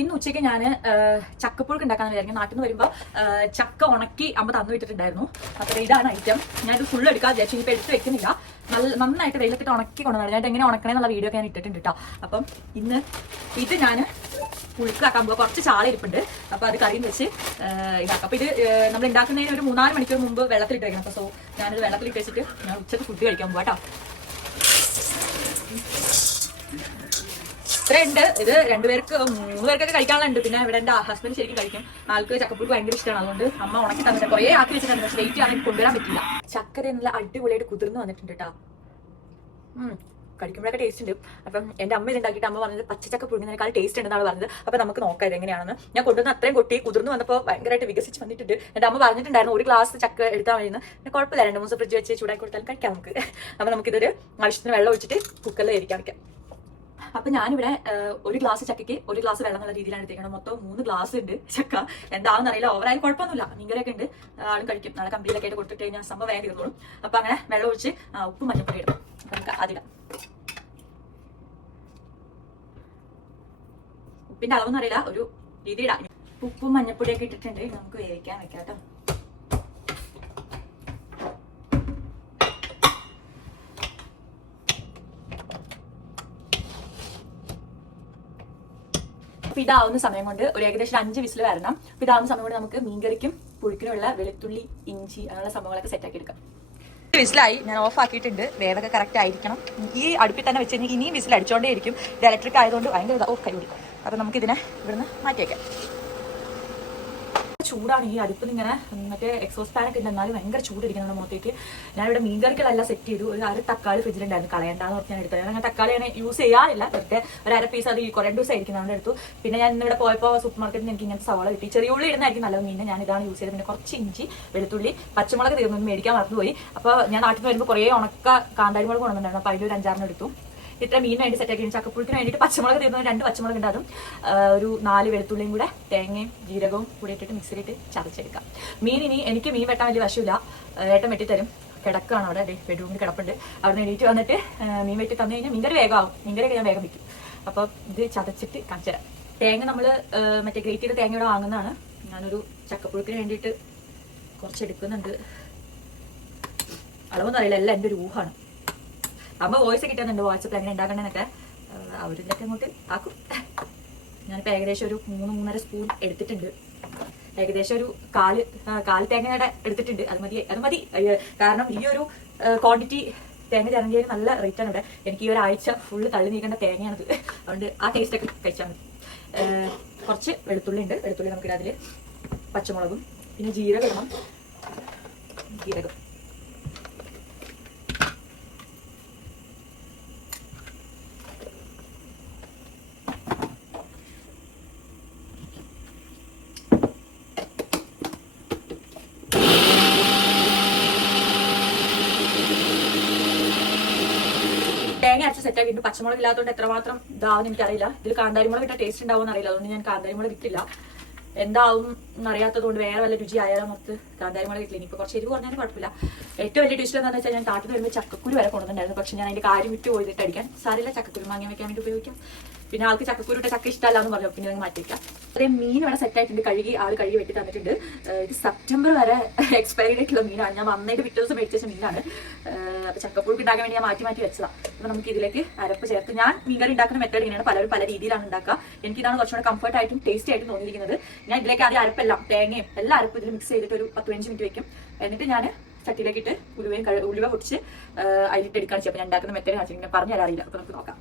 ഇന്ന് ഉച്ചയ്ക്ക് ഞാൻ ചക്കപ്പുഴുക്ക് ഉണ്ടാക്കാൻ വിചാരിക്കും നാട്ടിൽ നിന്ന് വരുമ്പോൾ ചക്ക ഉണക്കി അമ്മ തന്നു വിട്ടിട്ടുണ്ടായിരുന്നു. അപ്പോൾ ഇതാണ് ഐറ്റം ഞാനിത് ഫുൾ എടുക്കാൻ വിചാരിച്ചു. ഇനിയിപ്പോൾ എടുത്ത് വെക്കുന്നില്ല. നല്ല നന്നായിട്ട് വെയിലത്തിട്ട് ഉണക്കി കൊണ്ടുവന്നു ഞാൻ എങ്ങനെ ഉണക്കണേ എന്നുള്ള വീഡിയോ ഒക്കെ ഞാൻ ഇട്ടിട്ടുണ്ട് കേട്ടോ അപ്പം ഇന്ന് ഇത് ഞാൻ പുഴുക്കാക്കാൻ പോകുക കുറച്ച് ചാള ഇരിപ്പുണ്ട്. അപ്പോൾ അത് കറിയും വെച്ച് ഇതാക്കാം അപ്പോൾ ഇത് നമ്മൾ ഉണ്ടാക്കുന്നതിന് ഒരു മൂന്നാൽ മണിക്കൂർ മുമ്പ് വെള്ളത്തിലിട്ട് വെക്കണം. അപ്പോൾ സോ ഞാനത് വെള്ളത്തിലിട്ട് വെച്ചിട്ട് ഞാൻ ഉച്ചയ്ക്ക് ഫുഡ് കഴിക്കാൻ പോകാം കേട്ടോ ഇത്രയുണ്ട്. ഇത് രണ്ടുപേർക്ക് മൂന്ന് പേർക്കൊക്കെ കഴിക്കാനുണ്ട് പിന്നെ ഇവിടെ എന്റെ ഹസ്ബൻഡ് ശരിക്കും കഴിക്കും. ആൾക്ക് ചക്കപ്പുഴുക്ക് ഭയങ്കര ഇഷ്ടമാണ്. അതുകൊണ്ട് അമ്മ ഉണക്കി തന്നിട്ട് കുറേ ആക്കി വെച്ചിട്ടുണ്ട്. പക്ഷേ ലേറ്റ് ആണെങ്കിൽ കൊണ്ടുവരാൻ പറ്റില്ല. ചക്കര നല്ല അടിപൊളിയായിട്ട് കുതിർന്ന് വന്നിട്ടുണ്ട് കഴിക്കുമ്പോഴൊക്കെ ടേസ്റ്റ് ഉണ്ട്. അപ്പം എന്റെ അമ്മ ഇതുണ്ടാക്കിയിട്ട് അമ്മ പറഞ്ഞത് പച്ചച്ചക്ക പുഴുങ്ങുന്നതിനേക്കാൾ ടേസ്റ്റ് ഉണ്ടെന്നാണ് പറഞ്ഞത്. അപ്പൊ നമുക്ക് നോക്കാം ഇത് എങ്ങനെയാണെന്ന് ഞാൻ കൊണ്ടുവന്ന് അത്രയും കൊട്ടി കുതിർന്നു വന്നപ്പോൾ ഭയങ്കരമായിട്ട് വികസിച്ച് വന്നിട്ടുണ്ട്. എന്റെ അമ്മ പറഞ്ഞിട്ടുണ്ടായിരുന്നു ഒരു ഗ്ലാസ് ചക്ക എടുത്താൽ മതി പിന്നെ കുഴപ്പമില്ല. രണ്ട് മൂന്ന് ഫ്രിഡ്ജ് വെച്ച് ചൂടാക്കി കൊടുത്താൽ കഴിക്കാം നമുക്ക്. അപ്പൊ നമുക്കിതൊരു ആവശ്യത്തിന് വെള്ളം ഒഴിച്ചിട്ട് കുക്കറിൽ ഇരിക്കാൻ വെക്കാം. അപ്പൊ ഞാനിവിടെ ഒരു ഗ്ലാസ് ചക്കയ്ക്ക് ഒരു ഗ്ലാസ് വെള്ളം എന്നുള്ള രീതിയിലാണ് എടുത്തേക്കുന്നത് മൊത്തം മൂന്ന് ഗ്ലാസ് ഉണ്ട് ചക്ക. എന്താണെന്ന് അറിയില്ല. ഓവറായി കുഴപ്പമൊന്നുമില്ല. മീൻകറിയൊക്കെ ഉണ്ട്. ആളും കഴിക്കും. നാളെ കമ്പിയിലൊക്കെ ആയിട്ട് കൊടുത്തിട്ട് കഴിഞ്ഞാൽ സംഭവം വേഗം തീർന്നോളും. അപ്പൊ അങ്ങനെ വെള്ളം ഒഴിച്ച് ഉപ്പ് മഞ്ഞപ്പൊടി ഇടും. നമുക്ക് അതിടാം. ഉപ്പിന്റെ അളവൊന്നും അറിയില്ല. ഒരു രീതിയിടാം. ഉപ്പും മഞ്ഞപ്പൊടിയൊക്കെ ഇട്ടിട്ടുണ്ട്. നമുക്ക് വേവിക്കാൻ വെക്കാം കേട്ടോ. അപ്പൊ ഇതാവുന്ന സമയം കൊണ്ട് ഒരു ഏകദേശം അഞ്ച് വിസിൽ വരണം. അപ്പൊ ഇതാവുന്ന സമയം കൊണ്ട് നമുക്ക് മീൻകറിക്കും പുഴുക്കിനുള്ള വെളുത്തുള്ളി ഇഞ്ചി അങ്ങനെയുള്ള സംഭവങ്ങളൊക്കെ സെറ്റ് ആക്കി എടുക്കാം. വിസിലായി. ഞാൻ ഓഫ് ആക്കിയിട്ടുണ്ട്. വേവൊക്കെ കറക്റ്റ് ആയിരിക്കണം. ഈ അടുപ്പിൽ തന്നെ വെച്ച് കഴിഞ്ഞാൽ ഇനിയും വിസിൽ അടിച്ചോണ്ടേ ഇരിക്കും ഇത് ഇലക്ട്രിക് ആയതുകൊണ്ട് ഭയങ്കര ഓഫ് കൈ കൊടുക്കും നമുക്ക് ഇതിനെ ഇവിടുന്ന് മാറ്റി വെക്കാം ചൂടാണ് ഈ അടുപ്പ് ഇങ്ങനെ മറ്റേ എക്സോസ് ഫാനൊക്കെ ഉണ്ട് എന്നാലും ഭയങ്കര ചൂടിരിക്കുന്നു നമ്മുടെ മുഖത്തേക്ക്. ഞാൻ ഇവിടെ മീൻകറികളെല്ലാം സെറ്റ് ചെയ്തു. ഒരു അര തക്കാളി ഫ്രിഡ്ജിലുണ്ടായിരുന്നു കളയണ്ടെന്ന് പറഞ്ഞ് ഞാൻ എടുത്തത്. ഞാൻ തക്കാളി ഞാൻ യൂസ് ചെയ്യാറില്ല. വെറുതെ ഒരു അര പീസ് അത് ഈ കുറേ ദിവസം ആയിരിക്കും നമ്മുടെ എടുത്തു. പിന്നെ ഞാൻ ഇവിടെ പോയപ്പോൾ സൂപ്പർ മാർക്കറ്റിൽ എനിക്ക് ഇങ്ങനത്തെ സവാള കിട്ടി. ചെറിയ ഉള്ളി ഇടുന്നതായിരിക്കും നല്ലത്. മീൻ ഞാൻ ഇതാണ് യൂസ് ചെയ്തത്. പിന്നെ കുറച്ച് ഇഞ്ചി വെളുത്തുള്ളി പച്ചമുളക് തീർന്നു. മേടിക്കാൻ മറന്നുപോയി. അപ്പോൾ ഞാൻ നാട്ടിൽ നിന്ന് വരുമ്പോൾ കുറേ ഉണക്ക കാന്താരി മുളക് കൊണ്ടുവന്നിട്ടുണ്ടായിരുന്നു. അപ്പോൾ അതിലൊരു അഞ്ചാറിന് എടുത്തു. ഇത്ര മീനായിട്ട് സെറ്റ് ആക്കി ചക്കപ്പുഴുക്കിന് വേണ്ടിയിട്ട് പച്ചമുളക് തീർന്നു. രണ്ട് പച്ചമുളക് ഉണ്ട് അതും. ഒരു നാല് വെളുത്തുള്ളിയും കൂടെ തേങ്ങയും ജീരകവും കൂടി ഇട്ടിട്ട് മിക്സിയിലിട്ട് ചതച്ചെടുക്കാം. മീൻ ഇനി എനിക്ക് മീൻ വെട്ടാൻ വലിയ വശമില്ല. ഏട്ടം ഏട്ടൻ വെട്ടിത്തരും. കിടക്കുകയാണ് അവിടെ. ബെഡ്റൂമിൽ കിടപ്പുണ്ട്. അവിടെ എണീറ്റ് വന്നിട്ട് മീൻ വെട്ടി തന്നു കഴിഞ്ഞാൽ മീൻകറി വേഗമാവും. മീൻകറിയൊക്കെ ഞാൻ വേഗം വെക്കും. അപ്പോൾ ഇത് ചതച്ചിട്ട് കാണിച്ചു തരാം. തേങ്ങ നമ്മൾ മറ്റേ ഗ്രേറ്റ് ചെയ്ത തേങ്ങ ഇവിടെ വാങ്ങുന്നതാണ്. ഞാനൊരു ചക്കപ്പുഴുക്കിന് വേണ്ടിയിട്ട് കുറച്ച് എടുക്കുന്നുണ്ട് അളവൊന്നും അറിയില്ല. എല്ലാം എന്റെ ഒരു ഊഹാണ്. അമ്മ വോയിസ് കിട്ടുന്നുണ്ട് വാട്സപ്പിൽ അങ്ങനെ ഉണ്ടാക്കണമെന്നൊക്കെ അവരിതൊക്കെ അങ്ങോട്ട് ആക്കും. ഞാനിപ്പോൾ ഏകദേശം ഒരു മൂന്ന് മൂന്നര സ്പൂൺ എടുത്തിട്ടുണ്ട്. ഏകദേശം ഒരു കാൽ കാൽ തേങ്ങയുടെ എടുത്തിട്ടുണ്ട്. അത് മതി അത് മതി. കാരണം ഈ ഒരു ക്വാണ്ടിറ്റി തേങ്ങ ചിരണ്ടിയതിന് നല്ല റേറ്റ് ആണ് ഇവിടെ. എനിക്ക് ഈ ഒരാഴ്ച ഫുള്ള് തള്ളി നീക്കേണ്ട തേങ്ങയാണത്. അതുകൊണ്ട് ആ ടേസ്റ്റൊക്കെ കഴിച്ചാൽ മതി. കുറച്ച് വെളുത്തുള്ളി ഉണ്ട്. വെളുത്തുള്ളി നമുക്കിടാതിൽ പച്ചമുളകും പിന്നെ ജീരകം ജീരകം. തേങ്ങ അരച്ച് സെറ്റ് ആക്കിയിട്ട് പച്ചമുളക് ഇല്ലാത്തതുകൊണ്ട് എത്രമാത്രം ഇതാവും എനിക്കറിയില്ല. ഇതിൽ കാന്താരി മുളക് ഇട്ട ടേസ്റ്റ് ഉണ്ടാവും അറിയില്ല. അതുകൊണ്ട് ഞാൻ കാന്താരി മുളക് ഇട്ടില്ല എന്താവും എന്നറിയാത്തത് കൊണ്ട് വേറെ വല്ല രുചി ആയാലും നമുക്ക് കാന്താരി മുളക് ഇട്ടില്ല ഇനിയിപ്പോൾ കുറച്ച് എരിവ് പറഞ്ഞാലും കുഴപ്പമില്ല. ഏറ്റവും വലിയ ട്വിസ്റ്റ് എന്താണെന്ന് വെച്ചാൽ ഞാൻ നാട്ടിൽ വരുമ്പോൾ ചക്കക്കുരു വരെ കൊണ്ടുവന്നിട്ടുണ്ടായിരുന്നു. പക്ഷെ ഞാൻ അതിന്റെ കാര്യം വിട്ടു പോയിട്ട് അടിക്കാൻ സാരില്ല ചക്കക്കുരു മാങ്ങ വെക്കാൻ വേണ്ടി ഉപയോഗിക്കാം. പിന്നെ ആൾക്ക് ചക്കക്കുരു ഇട്ട ചക്ക ഇഷ്ടമല്ല എന്ന് പറഞ്ഞു. പിന്നെ മാറ്റി വെക്കാം അത്രയും മീൻ ഇവിടെ സെറ്റ് ആയിട്ടുണ്ട്. കഴുകി ആൾ കഴുകി വെട്ടി തന്നിട്ടുണ്ട്. ഇത് സെപ്റ്റംബർ വരെ എക്സ്പയറി ആയിട്ടുള്ള മീനാണ്. ഞാൻ വന്നിട്ട് പിറ്റേ ദിവസം മേടിച്ച മീനാണ്. അപ്പൊ ചക്കപ്പുഴുക്ക് ഉണ്ടാക്കാൻ വേണ്ടി ഞാൻ മാറ്റി മാറ്റി വെച്ചതാണ് അപ്പൊ നമുക്ക് ഇതിലേക്ക് അരപ്പ് ചേർത്ത് ഞാൻ മീൻകറി ഉണ്ടാക്കുന്ന മെത്തേഡ് ഇങ്ങനെയാണ്. പലരും പല രീതിയിലാണ് ഉണ്ടാക്കുക. എനിക്ക് ഇതാണ് കുറച്ചുകൂടെ കംഫർട്ട് ആയിട്ടും ടേസ്റ്റി ആയിട്ടും തോന്നിയിരിക്കുന്നത്. ഞാൻ ഇതിലേക്ക് ആദ്യം അരപ്പെല്ലാം തേങ്ങയും എല്ലാ അരപ്പും ഇതിൽ മിക്സ് ചെയ്തിട്ട് ഒരു പത്ത് പതിനഞ്ച് മിനിറ്റ് വെക്കും. എന്നിട്ട് ഞാൻ ചട്ടിയിലേക്ക് ഇട്ട് ഉലുവയും ഉലുവ പൊടിച്ച് അതിലിട്ട് എടുക്കാൻ ചെയ്യും അപ്പൊ ഞാൻ ഉണ്ടാക്കുന്ന മെത്തേഡ് കാണിച്ചിട്ട് പറഞ്ഞു തരാറില്ല അപ്പൊ നമുക്ക് നോക്കാം.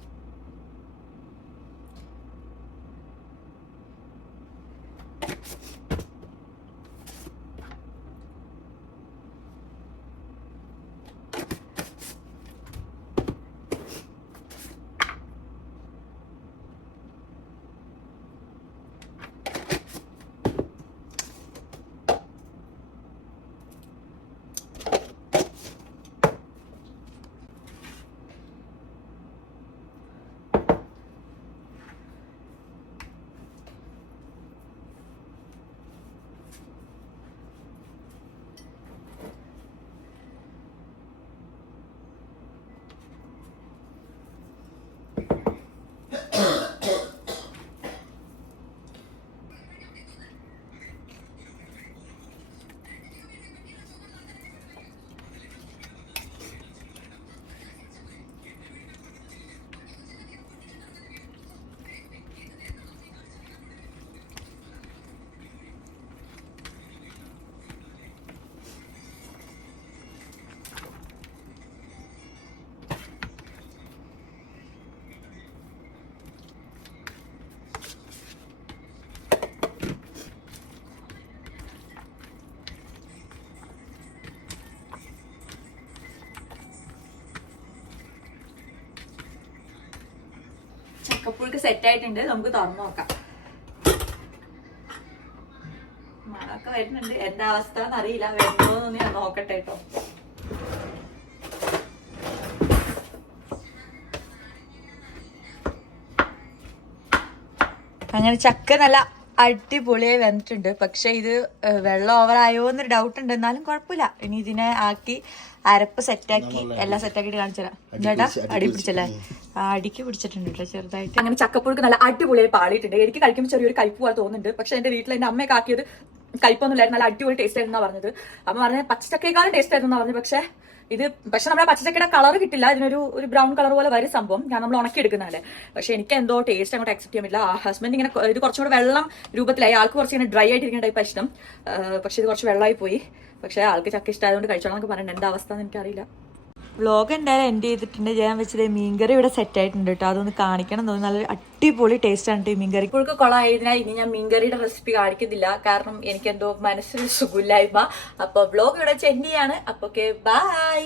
ചക്കപ്പുഴുക്ക് സെറ്റ് ആയിട്ടുണ്ട് നമുക്ക് തുറന്നു നോക്കാം. മണമൊക്കെ വരുന്നുണ്ട്. എന്താ അവസ്ഥ എന്നറിയില്ല വരുന്നോന്ന് ഞാൻ നോക്കട്ടെ കേട്ടോ അങ്ങനെ ചക്ക നല്ല അടിപൊളിയായി വന്നിട്ടുണ്ട്. പക്ഷെ ഇത് വെള്ളം ഓവറായോ ആയോ എന്നൊരു ഡൗട്ട് ഉണ്ട്. എന്നാലും കുഴപ്പമില്ല. ഇനി ഇതിനെ ആക്കി അരപ്പ് സെറ്റാക്കി എല്ലാം സെറ്റാക്കിട്ട് കാണിച്ചുതരാം ചേട്ടാ അടി പിടിച്ചല്ലേ ആ അടിക്ക് പിടിച്ചിട്ടുണ്ട് കേട്ടോ ചെറുതായിട്ട്. അങ്ങനെ ചക്കപ്പുഴുക്ക് നല്ല അടിപൊളിയായി പാളിയിട്ടുണ്ട്. എനിക്ക് കഴിക്കുമ്പോൾ ചെറിയൊരു കയ്പ് പോലെ തോന്നുന്നുണ്ട്. പക്ഷെ എന്റെ വീട്ടിൽ എന്റെ അമ്മയൊക്കെ ആക്കിയത് കയ്പൊന്നുമില്ലായിരുന്നു നല്ല അടിപൊളി ടേസ്റ്റ് ആയിരുന്നു പറഞ്ഞത്. അമ്മ പറഞ്ഞ പച്ചച്ചക്കയേക്കാളും ടേസ്റ്റ് ആയിരുന്നു പറഞ്ഞു പക്ഷെ ഇത് പക്ഷെ നമ്മുടെ പച്ചച്ചക്കയുടെ കളർ കിട്ടില്ല. ഇതിനൊരു ഒരു ബ്രൗൺ കളർ പോലെ വരും സംഭവം. ഞാൻ നമ്മൾ ഉണക്കി എടുക്കുന്നതല്ലേ പക്ഷെ എനിക്ക് എന്തോ ടേസ്റ്റ് അങ്ങോട്ട് അക്സെപ്റ്റ് ചെയ്യാൻ പറ്റില്ല. ആ ഹസ്ബൻഡ് ഇങ്ങനെ ഇത് കുറച്ചുകൂടെ വെള്ളം രൂപത്തിലായി. ആൾക്ക് കുറച്ച് ഇങ്ങനെ ഡ്രൈ ആയിട്ടിരിക്കുന്ന ടൈപ്പ് ഇഷ്ടം. പക്ഷെ ഇത് കുറച്ച് വെള്ളമായി പോയി. പക്ഷെ ആൾക്ക് ചക്ക ഇഷ്ടമായതുകൊണ്ട് കഴിച്ചോളാം എന്നൊക്കെ പറഞ്ഞിട്ടുണ്ട്. എന്താ അവസ്ഥ എന്ന് എനിക്കറിയില്ല. വ്ലോഗ് എന്തായാലും എൻഡ് ചെയ്തിട്ടുണ്ട്. ഞാൻ വെച്ചത് മീൻകറി ഇവിടെ സെറ്റ് ആയിട്ടുണ്ട് കേട്ടോ അതൊന്ന് കാണിക്കണം തോന്നുന്നു. നല്ല അടിപൊളി ടേസ്റ്റ് ആണ് ഈ മീൻകറി. ഇപ്പോഴൊക്കെ കൊളമായതിനാൽ ഇനി ഞാൻ മീൻകറിയുടെ റെസിപ്പി കാണിക്കുന്നില്ല. കാരണം എനിക്ക് എന്തോ മനസ്സിൽ സുഖമില്ലായ്മ. അപ്പൊ വ്ലോഗ് ഇവിടെ ചെന്നിയാണ് എൻഡ് ചെയ്യാണ്. അപ്പൊ ഓക്കെ ബൈ